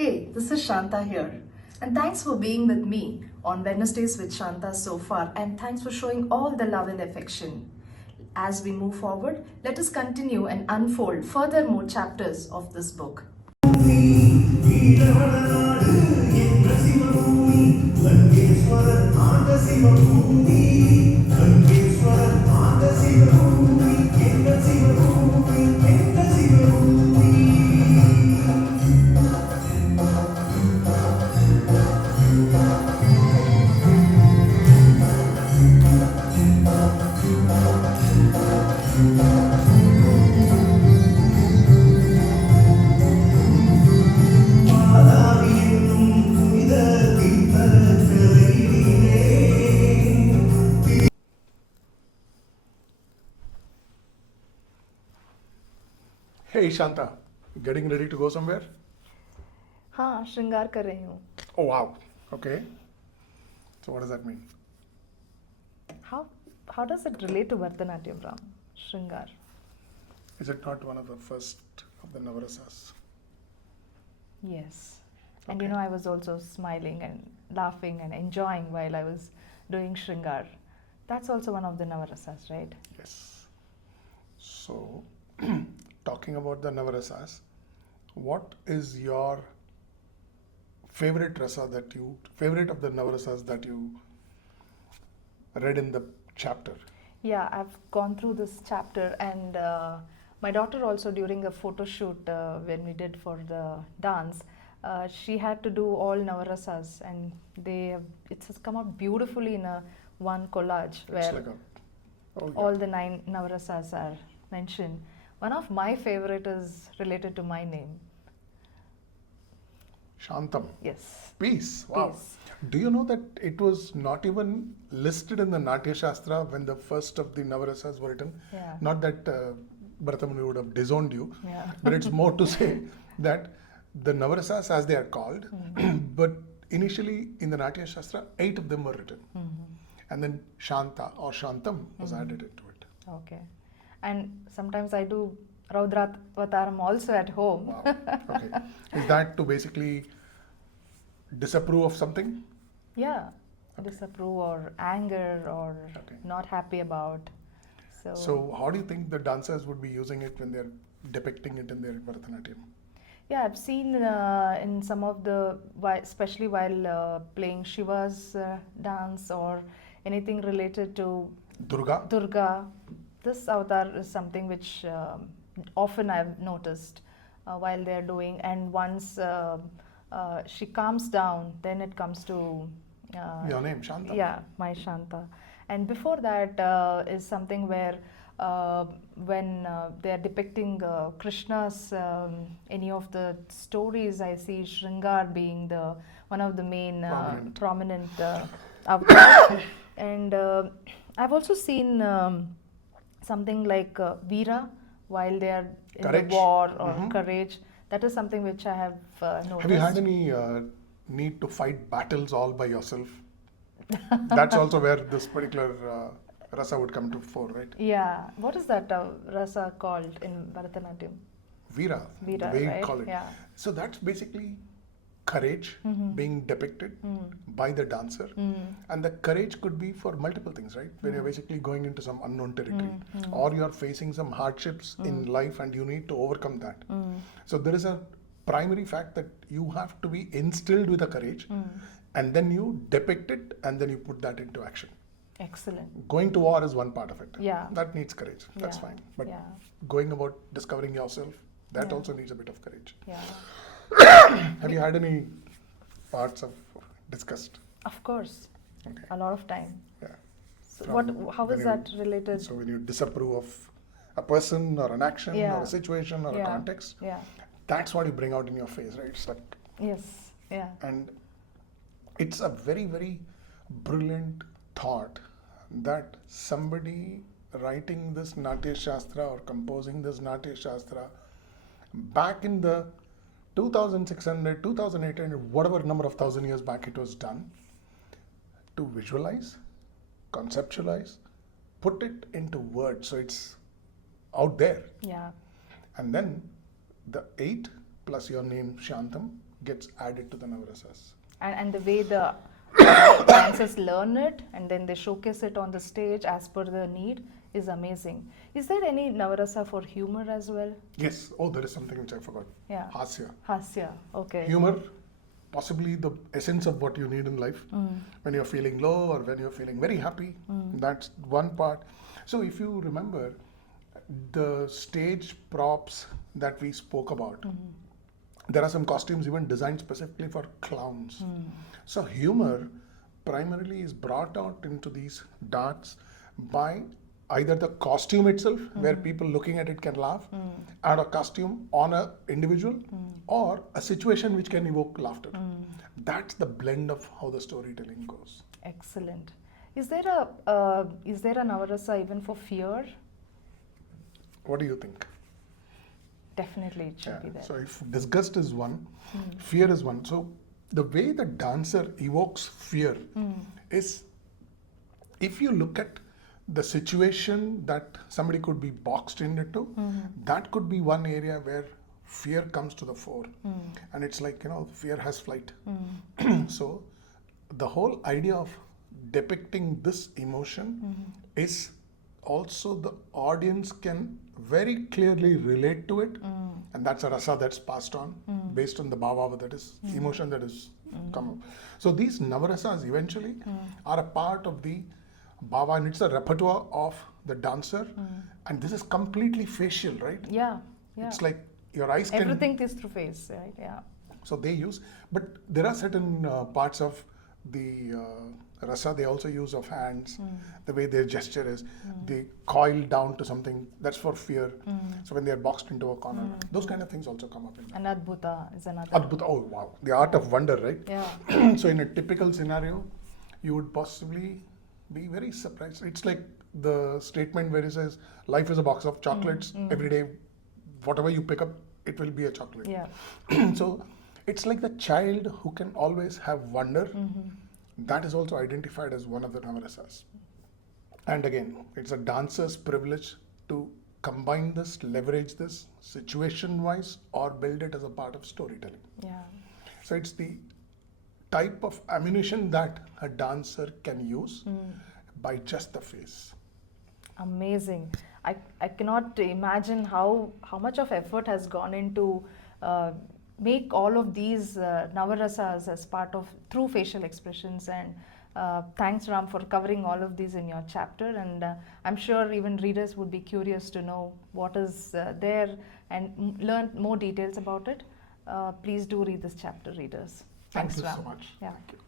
Hey, this is Shanta here. And thanks for being with me on Wednesdays with Shanta so far. And thanks for showing all the love and affection. As we move forward, let us continue and unfold furthermore chapters of this book. Hey Shanta, getting ready to go somewhere? हाँ श्रृंगार कर रही हूँ. Oh wow, okay. So what does that mean? How does it relate to Bharatanatyam, Ram? Shringar. Is it not one of the first of the Navarasas? Yes. And Okay. I was also smiling and laughing and enjoying while I was doing Shringar. That's also one of the Navarasas, right? Yes. So, talking about the Navarasas, what is your favorite favorite of the Navarasas that you read in the chapter? Yeah, I've gone through this chapter, and my daughter also, during a photo shoot when we did for the dance, she had to do all Navarasas, and it's come out beautifully in one collage It's where like yeah. all the 9 Navarasas are mentioned. One of my favorite is related to my name. Shantam. Yes. Peace. Wow. Peace. Do you know that it was not even listed in the Natya Shastra when the first of the Navarasas were written? Yeah. Not that Bharatanatyam would have disowned you, Yeah. but it's more to say that the Navarasas, as they are called, but initially in the Natya Shastra, 8 of them were written. And then Shanta or Shantam was added into it. Okay. And sometimes I do Raudra Avataram also at home. Wow. Okay. Is that to basically disapprove of something? Yeah. Disapprove or anger or Okay. not happy about. So how do you think the dancers would be using it when they're depicting it in their Bharatanatyam? Yeah, I've seen in some of especially while playing Shiva's dance or anything related to Durga? this avatar is something which often I've noticed while they're doing, and once she calms down, then it comes to Your name, Shanta? yeah, my Shanta. And before that is something where when they are depicting Krishna's any of the stories, I see Shringar being one of the main prominent avatar. And I've also seen something like Veera while they are in Courage. the war or courage. That is something which I have noticed. Have you had any need to fight battles all by yourself? That's also where this particular rasa would come to fore, right? Yeah. What is that rasa called in Bharatanatyam? Veera, the Veera, way right? you call it. Yeah. So that's basically courage being depicted by the dancer. And the courage could be for multiple things, right? When you're basically going into some unknown territory or you're facing some hardships in life and you need to overcome that. So there is a primary fact that you have to be instilled with a courage and then you depict it and then you put that into action. Excellent. Going to war is one part of it. Yeah. That needs courage. That's Yeah. fine. But Yeah. going about discovering yourself, that Yeah. also needs a bit of courage. Yeah. Have you had any parts of disgust? Of course. Okay. A lot of time. Yeah. So From how when is you- that related? So when you disapprove of a person or an action Yeah. or a situation or a context, Yeah. that's what you bring out in your face, right? It's like, Yes. Yeah. and it's a very, very brilliant thought that somebody writing this Natya Shastra or composing this Natya Shastra back in the 2600, 2800, whatever number of thousand years back it was done, to visualize, conceptualize, put it into words so it's out there. Yeah. And then the 8 plus your name Shantam gets added to the Navarasas. And the way the dancers learn it and then they showcase it on the stage as per the need is amazing. Is there any Navarasa for humor as well? Yes. Oh, there is something which I forgot. Yeah. Hasya. Hasya. Okay. Humor, possibly the essence of what you need in life. When you're feeling low or when you're feeling very happy, that's one part. So if you remember the stage props that we spoke about, there are some costumes even designed specifically for clowns. So humor primarily is brought out into these dance by either the costume itself, where people looking at it can laugh, and a costume on an individual, or a situation which can evoke laughter. That's the blend of how the storytelling goes. Excellent. Is there a Navarasa even for fear? What do you think? Definitely it should be there. So if disgust is one, fear is one. So the way the dancer evokes fear is, if you look at the situation that somebody could be boxed into, that could be one area where fear comes to the fore. And it's like, fear has flight. So the whole idea of depicting this emotion is also the audience can very clearly relate to it, and that's a rasa that's passed on based on the bhava, that is emotion that is come up. So these navarasas eventually are a part of the bhava, and it's a repertoire of the dancer, and this is completely facial, right? Yeah. It's like your eyes can... Everything is through face, right? Yeah. So they use, but there are certain parts of the rasa they also use of hands, the way their gesture is, they coil down to something, that's for fear. So when they are boxed into a corner, those kind of things also come up in that. And Adbhuta is another. Adbhuta, oh wow, the art of wonder, right? Yeah. So in a typical scenario, you would possibly be very surprised. It's like the statement where it says, life is a box of chocolates, every day, whatever you pick up, it will be a chocolate. Yeah. So it's like the child who can always have wonder. That is also identified as one of the Navarasas. And again, it's a dancer's privilege to combine this, leverage this situation-wise, or build it as a part of storytelling. Yeah. So it's the type of ammunition that a dancer can use by just the face. Amazing. I cannot imagine how much of effort has gone into make all of these Navarasas as part of through facial expressions, and thanks Ram for covering all of these in your chapter, and I'm sure even readers would be curious to know what is there and learn more details about it. Please do read this chapter, readers. Thank Thanks you Ram. so much. Yeah. Thank you.